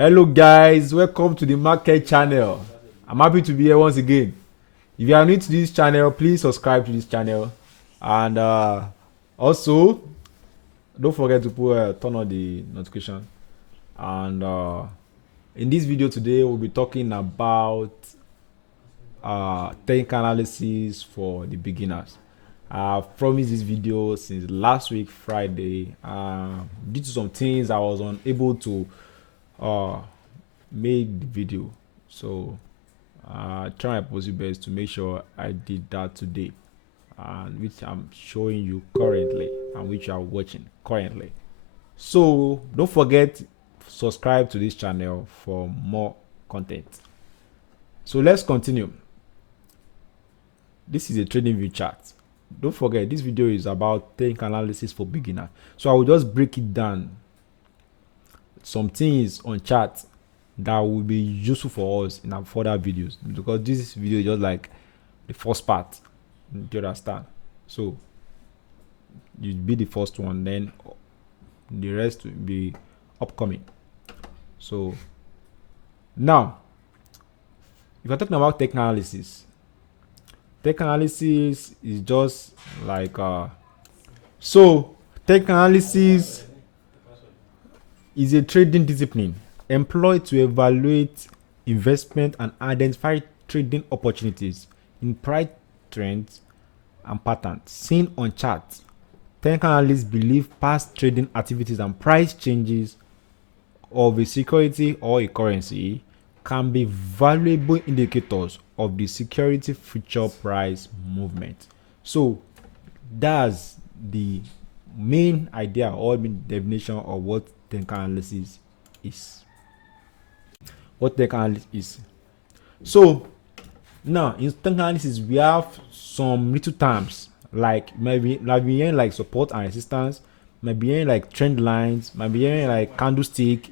Hello guys, welcome to the market channel. I'm happy to be here once again. If you are new to this channel, please subscribe to this channel, and also don't forget to turn on the notification. And in this video today, we'll be talking about technical analysis for the beginners. I've promised this video since last week Friday. Due to some things, I was unable to make the video, so try my possible best to make sure I did that today, and which I'm showing you currently and which you are watching currently. So don't forget subscribe to this channel for more content. So let's continue. This is a trading view chart. Don't forget, this video is about technical analysis for beginner, so I will just break it down, some things on chart that will be useful for us in our further videos, because this video is just like the first part. Do you understand? So you be the first one, then the rest will be upcoming. So now, if you're talking about technical analysis is just like technical analysis is a trading discipline employed to evaluate investment and identify trading opportunities in price trends and patterns seen on charts. Technical analysts believe past trading activities and price changes of a security or a currency can be valuable indicators of the security future price movement. So that's the main idea or main definition of what technical analysis is. So now in technical analysis, we have some little terms like maybe hearing like support and resistance, maybe hearing like trend lines, maybe hearing like candlestick,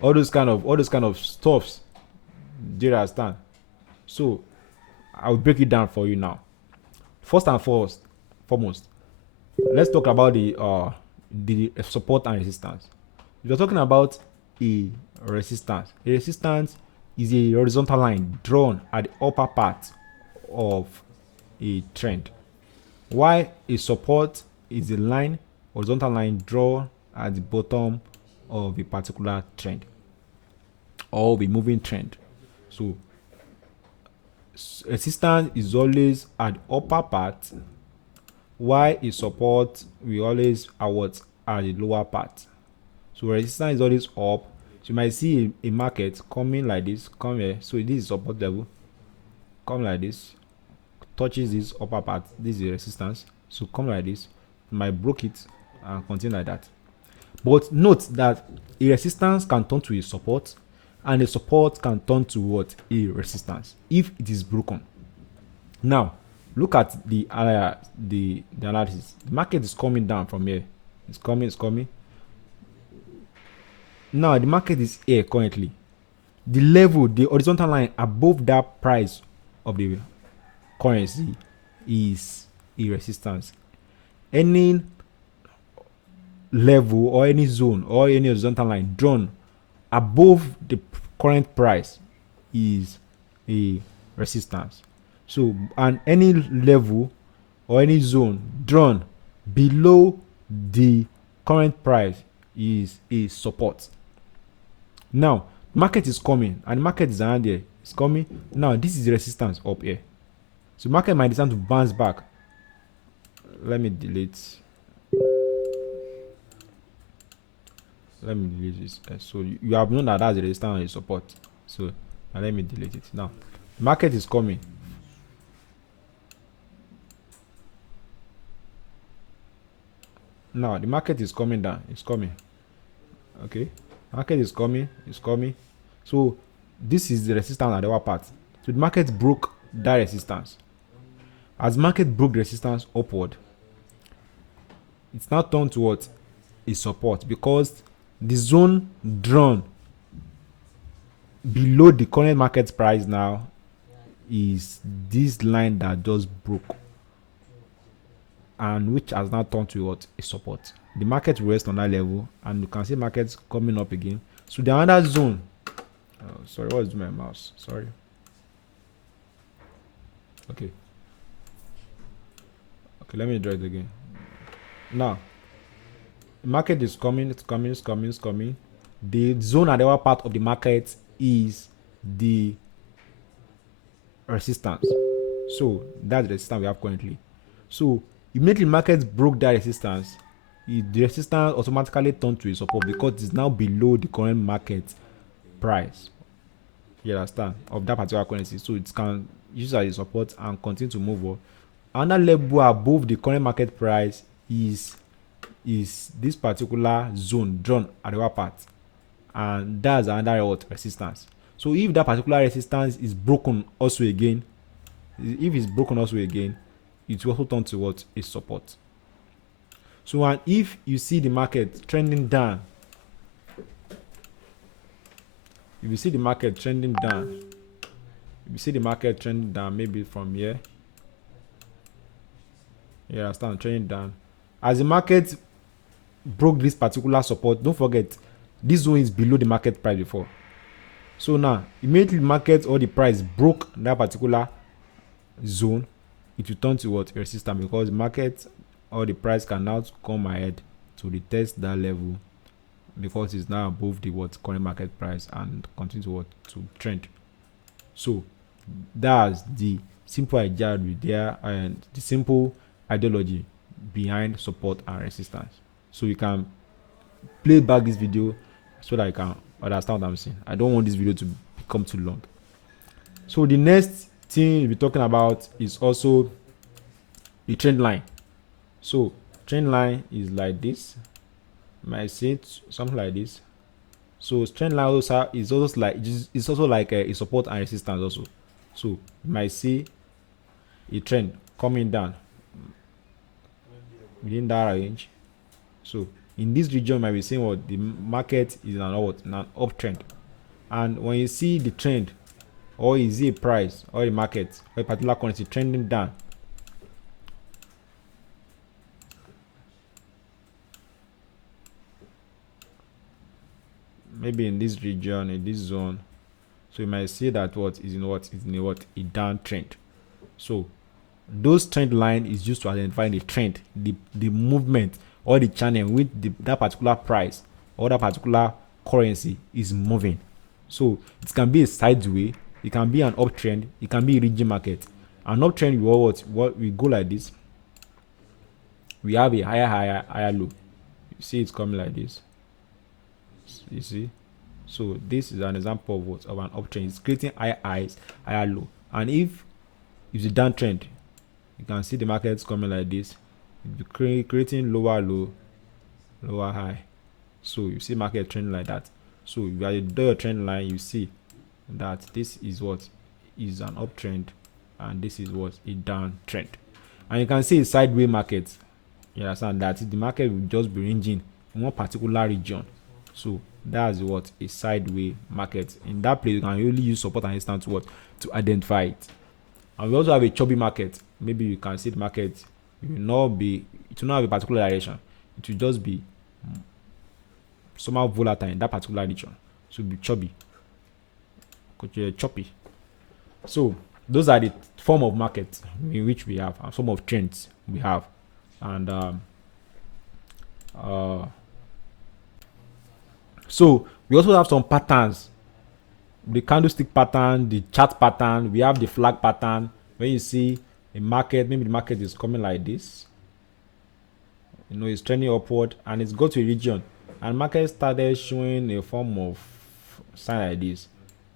all those kind of stuffs. Do you understand? So I'll break it down for you now. First and foremost, let's talk about the support and resistance. If you're talking about a resistance is a horizontal line drawn at the upper part of a trend, while a support is a horizontal line drawn at the bottom of a particular trend or a moving trend. So resistance is always at the upper part, while a support will always at the lower part. So resistance is always up. So you might see a market coming like this, come here. So this is support level, come like this, touches this upper part. This is resistance. So come like this, you might break it and continue like that. But note that a resistance can turn to a support, and a support can turn to what? A resistance if it is broken. Now look at the analysis. The market is coming down from here. It's coming. Now the market is here currently. The level, the horizontal line above that price of the currency is a resistance. Any level or any zone or any horizontal line drawn above the current price is a resistance. So, and any level or any zone drawn below the current price is a support. Now market is coming, and market is around there. It's coming. Now this is the resistance up here. So market might decide to bounce back. Let me delete this. So you have known that that's the resistance and the support. So now let me delete it. Now market is coming. Now the market is coming down. It's coming. Okay, market is coming. It's coming. So this is the resistance at the upper part. So the market broke that resistance. As market broke the resistance upward, it's now turned to what? A support, because the zone drawn below the current market price now is this line that just broke, and which has now turned to what? A support. The market will rest on that level, and you can see markets coming up again. So the other zone, sorry, what's my mouse? Sorry. Okay, let me draw it again. Now, the market is coming, it's coming. The zone at the upper part of the market is the resistance. So that's the resistance we have currently. So immediately market broke that resistance, the resistance automatically turned to a support because it's now below the current market price. You understand? Of that particular currency. So it can use as a support and continue to move up. Another level above the current market price is this particular zone drawn at the upper part, and that's another resistance. So if that particular resistance is broken also again, it will also turn to what? A support. So, and if you see the market trending down, maybe from here, you understand, trending down. As the market broke this particular support, don't forget this zone is below the market price before. So now immediately market or the price broke that particular zone, it will turn to what? A resistance, because the market or the price can now come ahead to retest that level because it's now above the current market price and continue to to trend. So that's the simple idea there, and the simple ideology behind support and resistance. So you can play back this video so that you can understand what I'm saying. I don't want this video to become too long. So the next thing we'll be talking about is also the trend line. So trend line is like this. You might see it something like this. So trend line also is also like a support and resistance also. So you might see a trend coming down within that range. So in this region, you might be saying what the market is in an uptrend. And when you see the trend, or you see a price or a market or a particular currency trending down, maybe in this region, in this zone, so you might see that is in a downtrend. So those trend line is used to identify the trend, the movement or the channel with that particular price or that particular currency is moving. So it can be a sideways, it can be an uptrend, it can be a region market. An uptrend we go like this. We have a higher low. You see it's coming like this. You see? So this is an example of an uptrend. It's creating higher highs, higher low. And if it's a downtrend, you can see the markets coming like this. It's creating lower low, lower high. So you see market trend like that. So if you do a trend line, you see that this is an uptrend, and this is a downtrend. And you can see a sideways market. You understand that the market will just be ranging in one particular region. So that's a sideways market. In that place, you can only use support and resistance to identify it. And we also have a choppy market. Maybe you can see the market, it will not have a particular direction. It will just be somehow volatile in that particular region. So it will be choppy. So those are the form of market in which we have, and some of trends we have. And so we also have some patterns: the candlestick pattern, the chart pattern. We have the flag pattern. When you see a market, maybe the market is coming like this, it's trending upward, and it's got to a region, and market started showing a form of sign like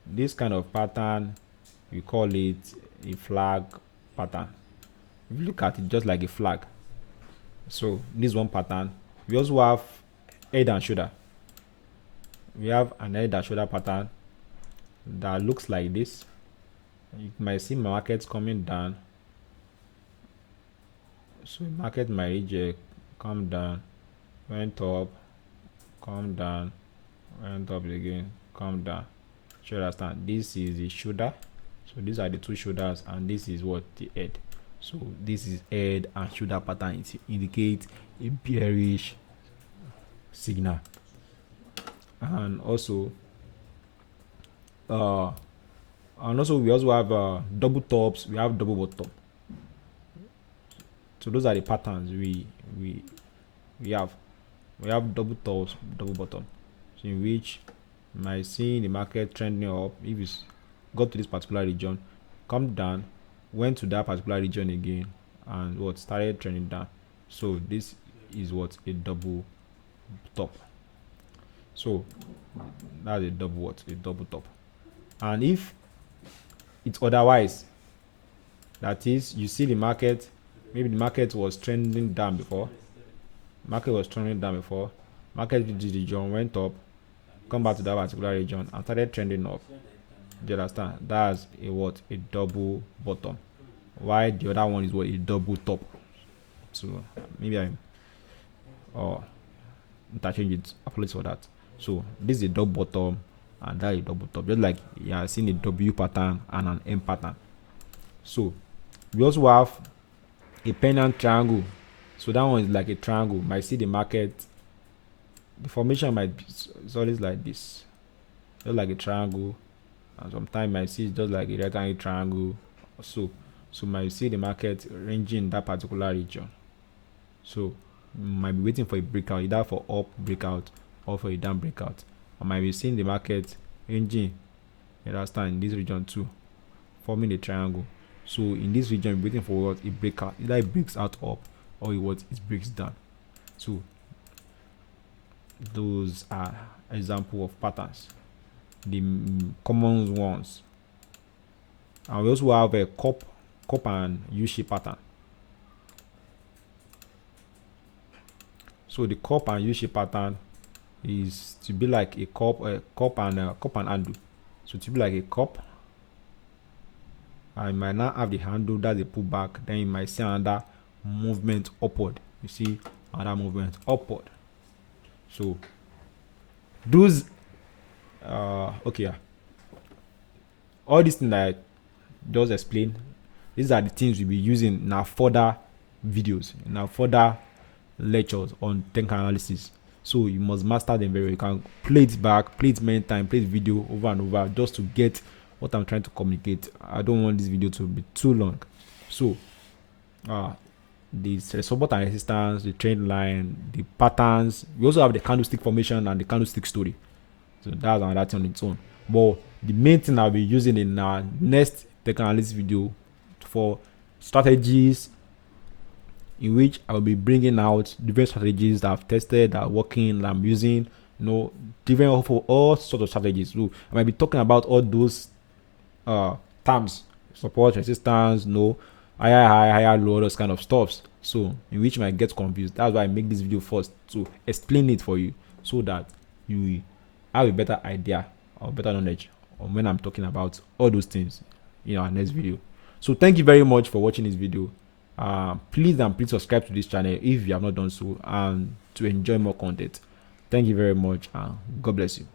this kind of pattern. We call it a flag pattern. If you look at it, just like a flag. So this one pattern. We also have head and shoulder. We have an head and shoulder pattern that looks like this. You might see markets coming down. So market might reach, come down, went up, come down, went up again, come down. You understand? This is the shoulder. So these are the two shoulders, and this is the head. So this is head and shoulder pattern. It indicates a bearish signal. and also uh we also have double tops, we have double bottom. So those are the patterns we we have. We have double tops, double bottom, so in which you might see the market trending up. If it's got to this particular region, come down, went to that particular region again, and what started trending down. So this is what a double top. So that's a double what? A double top. And if it's otherwise, that is, you see the market, maybe the market was trending down before, market did the region, went up, come back to that particular region and started trending up. Do you understand? That's a what? A double bottom. Why the other one is what? A double top. So maybe I'm interchange it. Apologies for that. So this is a double bottom and that is a double top. Just like you are seeing a W pattern and an M pattern. So we also have a pennant triangle. So that one is like a triangle. Might see the market. The formation might be it's always like this, just like a triangle, and sometimes might see just like a rectangle triangle. So might see the market ranging in that particular region. So might be waiting for a breakout, either for up breakout or for a down breakout. I might be seeing the market ranging, you understand, in this region too, forming a triangle. So in this region, waiting for what? A breakout, either it breaks out up or it breaks down. So those are example of patterns, the common ones. And we also have a cup and U-shape pattern. So the cup and U-shape pattern is to be like a cup and handle. So to be like a cup, I might not have the handle, that's a pullback. Then you might see another movement upward. You see another movement upward. So those okay, all these things that I just explained, these are the things we'll be using in our further videos, in our further lectures on technical analysis. So you must master them very well. You can play it back, play it many times, play the video over and over just to get what I'm trying to communicate. I don't want this video to be too long. So the support and resistance, the trend line, the patterns. We also have the candlestick formation and the candlestick story. So that's another thing on its own. But the main thing I'll be using in our next technical analysis video for strategies, in which I'll be bringing out different strategies that I've tested, that are working, that I'm using, different for all sorts of strategies. So I might be talking about all those terms, support, resistance, higher, low, those kind of stuffs. So in which you might get confused. That's why I make this video first to explain it for you, so that you have a better idea or better knowledge on when I'm talking about all those things in our next video. So thank you very much for watching this video. Please subscribe to this channel if you have not done so, and to enjoy more content. Thank you very much, and God bless you.